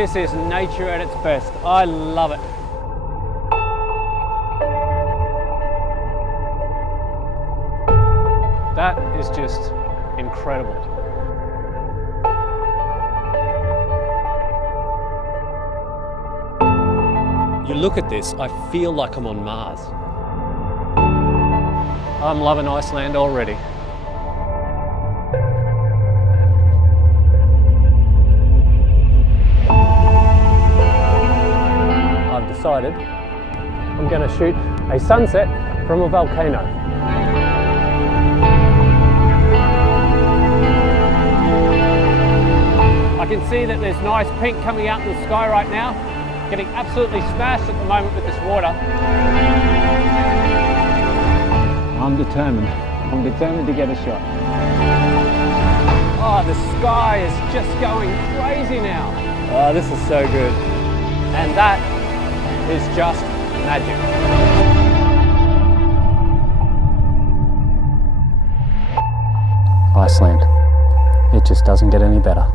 This is nature at its best. I love it. That is just incredible. You look at this, I feel like I'm on Mars. I'm loving Iceland already. I've decided I'm going to shoot a sunset from a volcano. I can see that there's nice pink coming out in the sky right now. Getting absolutely smashed at the moment with this water. I'm determined to get a shot. Oh, the sky is just going crazy now. Oh, this is so good. And that is just magic. Iceland. It just doesn't get any better.